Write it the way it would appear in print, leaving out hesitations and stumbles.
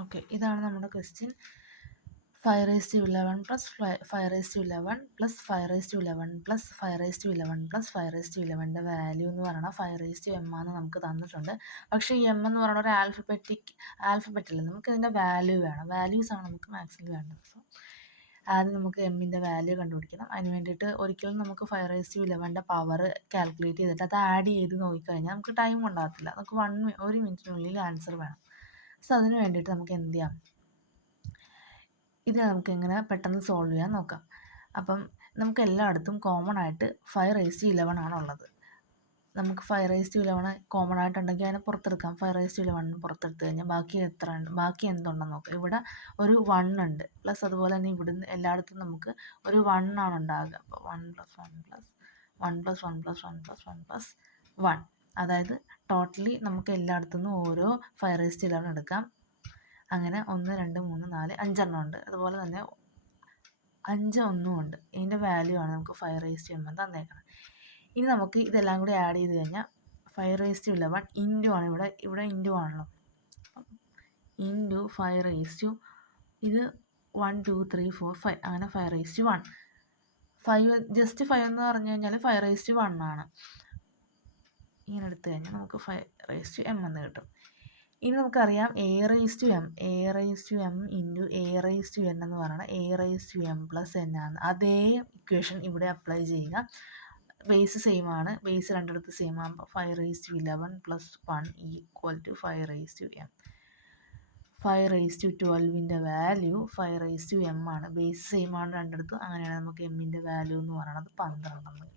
Okay, ഇതാണ് നമ്മുടെ question. 5^11 plus 5^11 plus 5^11 plus 5^11 plus 5^11ൻ്റെ വാല്യൂ എന്ന് പറയുന്നത് 5m എന്ന് നമുക്ക് തന്നിട്ടുണ്ട്. പക്ഷേ ഈ m എന്ന് പറയുന്ന ഒരു ആൽഫബറ്റ് അല്ല, നമുക്ക് ഇതിൻ്റെ വാല്യൂ വേണം. വാല്യൂസ് ആണ് നമുക്ക് മാത്സിൽ വേണ്ടത്. സോ ആദ്യം നമുക്ക് എമ്മിൻ്റെ വാല്യൂ കണ്ടുപിടിക്കണം. അതിന് വേണ്ടിയിട്ട് ഒരിക്കലും നമുക്ക് 5^11ൻ്റെ പവർ കാൽക്കുലേറ്റ് ചെയ്തിട്ട് അത് ആഡ് ചെയ്ത് നോക്കിക്കഴിഞ്ഞാൽ നമുക്ക് ടൈം ഉണ്ടാകത്തില്ല. നമുക്ക് 1 മിനിറ്റിനുള്ളിൽ ആൻസർ വേണം. സോ അതിന് വേണ്ടിയിട്ട് നമുക്ക് എന്ത് ചെയ്യാം, ഇത് നമുക്ക് എങ്ങനെ പെട്ടെന്ന് സോൾവ് ചെയ്യാൻ നോക്കാം. അപ്പം നമുക്ക് എല്ലായിടത്തും കോമൺ ആയിട്ട് 5^11 ആണുള്ളത്. നമുക്ക് 5^11 കോമൺ ആയിട്ടുണ്ടെങ്കിൽ അതിനെ പുറത്തെടുക്കാം. 5^11 പുറത്തെടുത്ത് കഴിഞ്ഞാൽ ബാക്കി എന്തുണ്ടെന്ന് നോക്കാം. ഇവിടെ ഒരു 1 ഉണ്ട്, പ്ലസ് അതുപോലെ തന്നെ ഇവിടുന്ന് എല്ലായിടത്തും നമുക്ക് ഒരു 1 ആണ് ഉണ്ടാകുക. അപ്പോൾ 1 + 1 + 1 + 1 + 1 + 1 + 1, അതായത് ടോട്ടലി നമുക്ക് എല്ലായിടത്തുനിന്നും ഓരോ 5^11 എടുക്കാം. അങ്ങനെ 1 2 3 4 5 ഉണ്ട്. അതുപോലെ തന്നെ 5 1 ഉണ്ട്. ഇതിൻ്റെ വാല്യൂ ആണ് നമുക്ക് 5m തന്നേക്കണം. ഇനി നമുക്ക് ഇതെല്ലാം കൂടി ആഡ് ചെയ്ത് കഴിഞ്ഞാൽ 5^11 ഇൻറ്റു ആണ്, ഇവിടെ ഇൻറ്റു ആണല്ലോ, ഇൻറ്റു 5 ഇത് 1 2 3 4 5, അങ്ങനെ 5^1. 5 ജസ്റ്റ് 5 എന്ന് പറഞ്ഞു കഴിഞ്ഞാൽ 5^1 ആണ്. ഇങ്ങനെ എടുത്തു കഴിഞ്ഞാൽ നമുക്ക് 5m എന്ന് കിട്ടും. ഇനി നമുക്കറിയാം a^m ഇൻറ്റു a^n എന്ന് പറയുന്നത് a^m + n ആണ്. അതേ ഇക്വേഷൻ ഇവിടെ അപ്ലൈ ചെയ്യുക. ബേസ് സെയിം ആണ്, ബേസ് രണ്ടിടത്ത് സെയിം ആകുമ്പോൾ 5^11 + 1 = 5m. 5^12ൻ്റെ വാല്യൂ 5m ആണ്. ബേസ് സെയിം ആണ് രണ്ടിടത്തും. അങ്ങനെയാണ് നമുക്ക് എമ്മിൻ്റെ വാല്യൂ എന്ന് പറയുന്നത് 12 എന്ന് കിട്ടും.